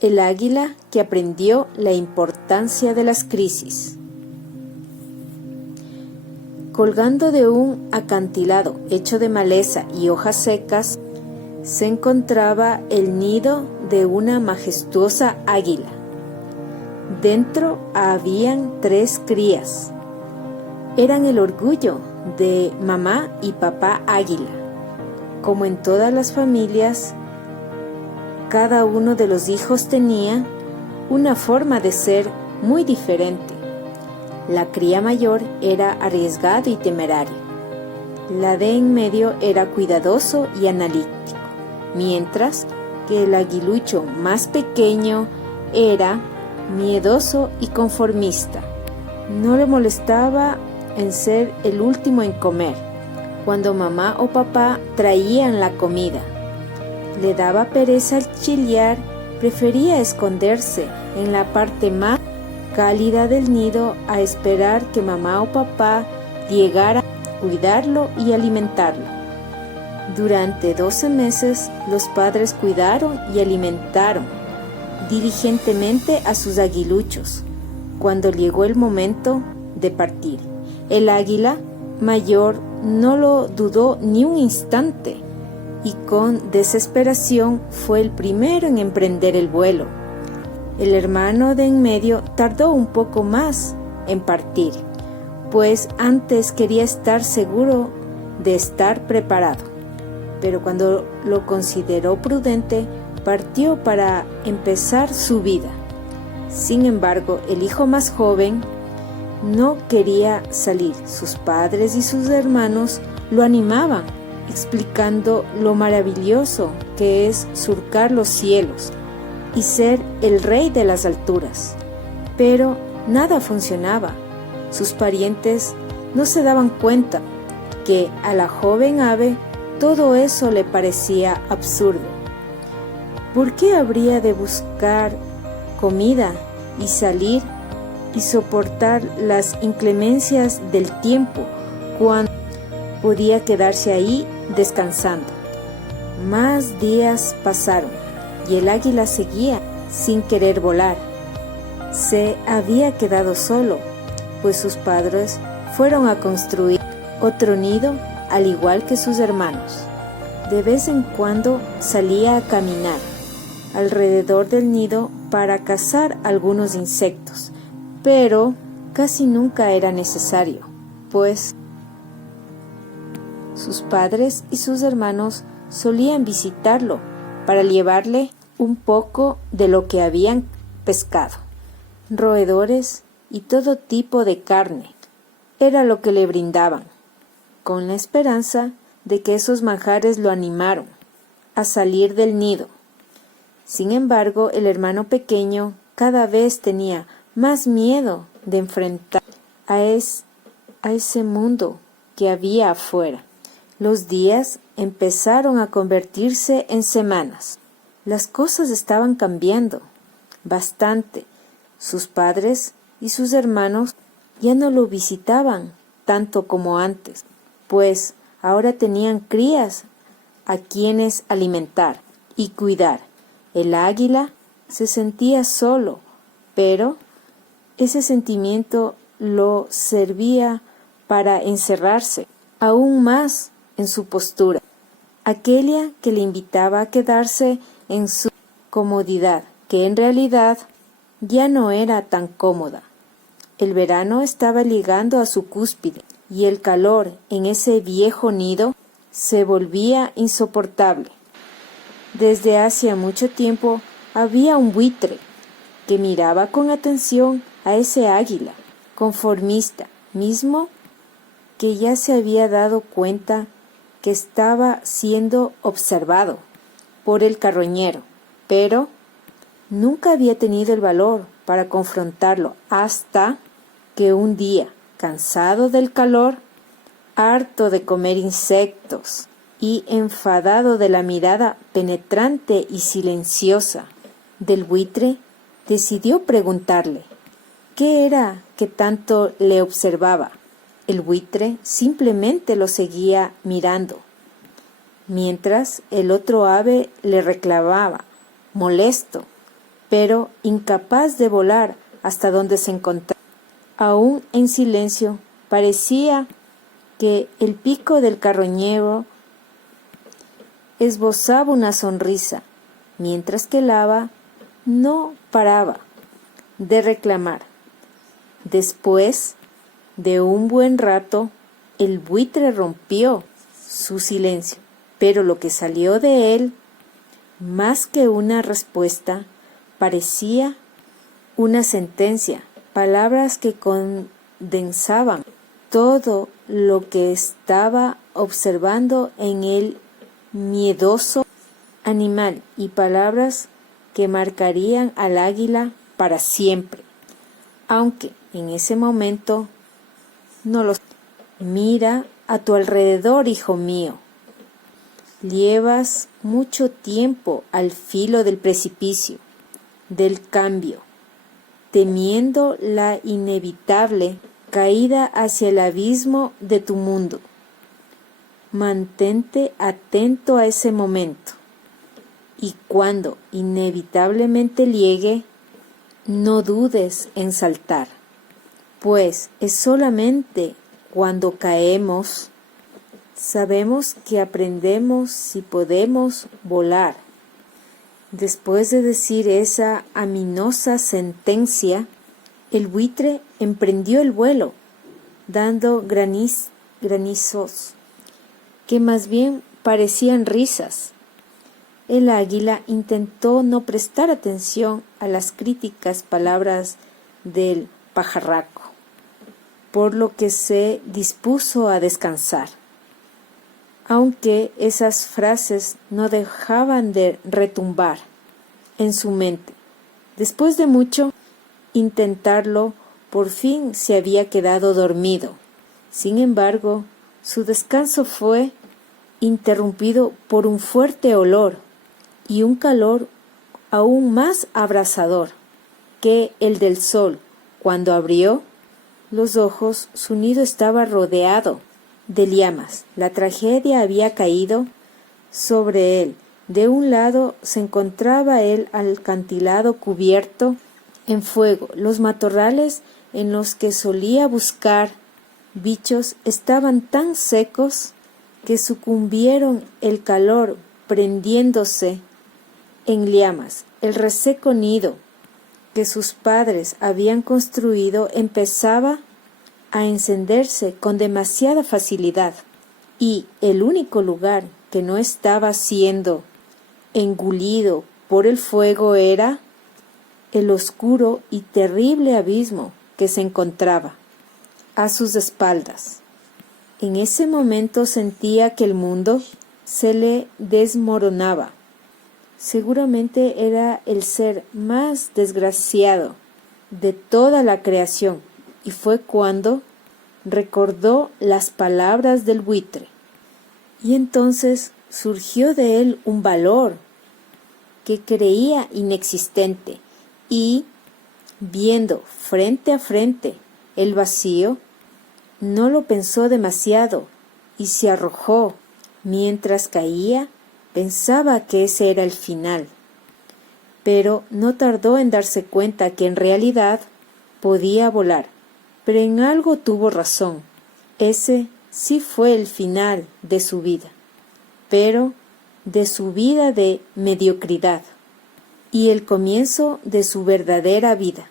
El águila que aprendió la importancia de las crisis. Colgando de un acantilado hecho de maleza y hojas secas, se encontraba el nido de una majestuosa águila. Dentro habían 3 crías. Eran el orgullo de mamá y papá águila. Como en todas las familias, cada uno de los hijos tenía una forma de ser muy diferente. La cría mayor era arriesgado y temerario. La de en medio era cuidadoso y analítico, mientras que el aguilucho más pequeño era miedoso y conformista. No le molestaba en ser el último en comer, cuando mamá o papá traían la comida. Le daba pereza el chillar, prefería esconderse en la parte más cálida del nido a esperar que mamá o papá llegara a cuidarlo y alimentarlo. Durante 12 meses, los padres cuidaron y alimentaron diligentemente a sus aguiluchos. Cuando llegó el momento de partir, el águila mayor no lo dudó ni un instante y con desesperación fue el primero en emprender el vuelo. El hermano de en medio tardó un poco más en partir, pues antes quería estar seguro de estar preparado. Pero cuando lo consideró prudente, partió para empezar su vida. Sin embargo, el hijo más joven no quería salir. Sus padres y sus hermanos lo animaban, explicando lo maravilloso que es surcar los cielos y ser el rey de las alturas. Pero nada funcionaba. Sus parientes no se daban cuenta que a la joven ave todo eso le parecía absurdo. ¿Por qué habría de buscar comida y salir y soportar las inclemencias del tiempo cuando podía quedarse ahí descansando? Más días pasaron y el águila seguía sin querer volar. Se había quedado solo, pues sus padres fueron a construir otro nido al igual que sus hermanos. De vez en cuando salía a caminar alrededor del nido para cazar algunos insectos, pero casi nunca era necesario, pues sus padres y sus hermanos solían visitarlo para llevarle un poco de lo que habían pescado, roedores y todo tipo de carne. Era lo que le brindaban, con la esperanza de que esos manjares lo animaron a salir del nido. Sin embargo, el hermano pequeño cada vez tenía más miedo de enfrentar a ese mundo que había afuera. Los días empezaron a convertirse en semanas. Las cosas estaban cambiando bastante. Sus padres y sus hermanos ya no lo visitaban tanto como antes, pues ahora tenían crías a quienes alimentar y cuidar. El águila se sentía solo, pero ese sentimiento lo servía para encerrarse aún más en su postura, aquella que le invitaba a quedarse en su comodidad, que en realidad ya no era tan cómoda. El verano estaba llegando a su cúspide y el calor en ese viejo nido se volvía insoportable. Desde hacía mucho tiempo había un buitre que miraba con atención a ese águila conformista, mismo que ya se había dado cuenta que estaba siendo observado por el carroñero, pero nunca había tenido el valor para confrontarlo hasta que un día, cansado del calor, harto de comer insectos y enfadado de la mirada penetrante y silenciosa del buitre, decidió preguntarle qué era que tanto le observaba. El buitre simplemente lo seguía mirando, mientras el otro ave le reclamaba, molesto, pero incapaz de volar hasta donde se encontraba. Aún en silencio, parecía que el pico del carroñero esbozaba una sonrisa, mientras que el haba no paraba de reclamar. Después de un buen rato, el buitre rompió su silencio, pero lo que salió de él, más que una respuesta, parecía una sentencia, palabras que condensaban todo lo que estaba observando en el miedoso animal y palabras que marcarían al águila para siempre, aunque en ese momento no lo... Mira a tu alrededor, hijo mío. Llevas mucho tiempo al filo del precipicio, del cambio, temiendo la inevitable caída hacia el abismo de tu mundo. Mantente atento a ese momento, y cuando inevitablemente llegue, no dudes en saltar, pues es solamente cuando caemos, sabemos que aprendemos si podemos volar. Después de decir esa aminosa sentencia, el buitre emprendió el vuelo, dando granizos que más bien parecían risas. El águila intentó no prestar atención a las críticas palabras del pajarraco, por lo que se dispuso a descansar, aunque esas frases no dejaban de retumbar en su mente. Después de mucho intentarlo, por fin se había quedado dormido. Sin embargo, su descanso fue interrumpido por un fuerte olor y un calor aún más abrasador que el del sol. Cuando abrió los ojos, su nido estaba rodeado de llamas. La tragedia había caído sobre él. De un lado se encontraba el acantilado cubierto en fuego. Los matorrales en los que solía buscar bichos estaban tan secos que sucumbieron el calor prendiéndose en llamas. El reseco nido que sus padres habían construido empezaba a encenderse con demasiada facilidad, y el único lugar que no estaba siendo engullido por el fuego era el oscuro y terrible abismo que se encontraba a sus espaldas. En ese momento sentía que el mundo se le desmoronaba. Seguramente era el ser más desgraciado de toda la creación, y fue cuando recordó las palabras del buitre. Y entonces surgió de él un valor que creía inexistente, y, viendo frente a frente el vacío, no lo pensó demasiado y se arrojó. Mientras caía, pensaba que ese era el final, pero no tardó en darse cuenta que en realidad podía volar. Pero en algo tuvo razón. Ese sí fue el final de su vida, pero de su vida de mediocridad, y el comienzo de su verdadera vida.